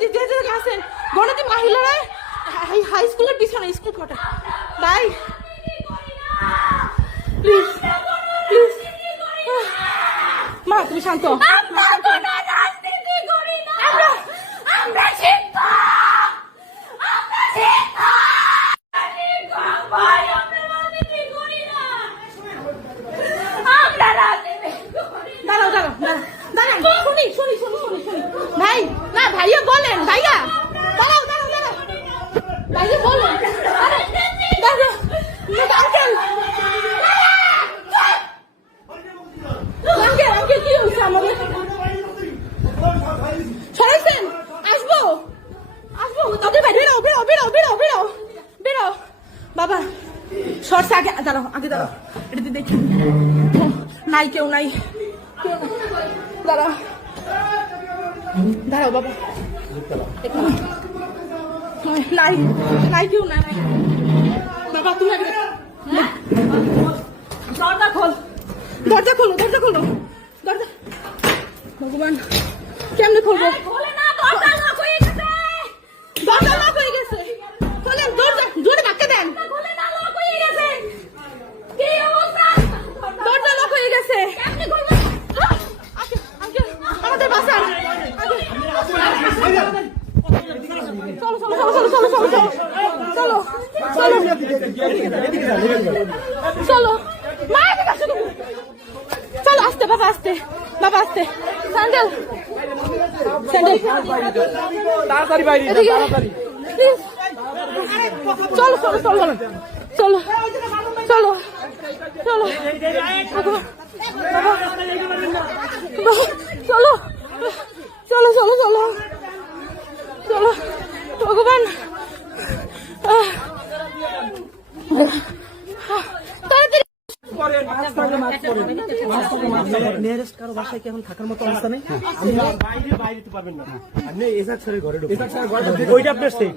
গণপতি যে যে আছেন, গণপতি মহিলারা হাই স্কুলের পিছনে স্কুল কোটা। ভাই প্লিজ প্লিজ মা তুমি শান্ত। ভাই না ভাইয়া বলেন, ভাইয়া দাঁড়াও দাঁড়াও দাঁড়াও, ভাইয়া বলেন আঙ্কেল আঙ্কেল আঙ্কেল কি হয়েছে আমাদের? সরাইছেন? আসবো আসবো তোদের ভাই বেরো বেরো বেরো বেরো বেরো বেরো বাবা সরছে আগে দাঁড়াও আগে দাঁড়াও এটাতে দেখি নাই কেউ নাই দাঁড়াও দাঁড়াও বাবা নাই নাই কেউ নাই বাবা তুমি দরজা খোল দরজা খোলো দরজা খোলো দরজা ভগবান কেমনে খুলবো? দরজা লক হয়ে গেছে খোলেন দরজা জোরে ধাক্কা দেন দরজা লক হয়ে গেছে আমাদের বাসার চলো চলো চলো চলো চলো চলো চলো চলো চলো চলো আস্তে বাবা আস্তে বাবা আস্তে স্যান্ডেল স্যান্ডেল তাড়াতাড়ি বাইরে তাড়াতাড়ি প্লিজ চলো চলো চলো চলো চলো চলো চলো চলো চলো চলো চলো ভগবান নিয়ারেস্ট কারো বাসায় কি এখন থাকার মতো অবস্থা নেই? বাইরে বাইরে পারবেন না, আপনি এজাক স্যারের ঘরে ঢুকবেন, ওইটা আপনার সেফ।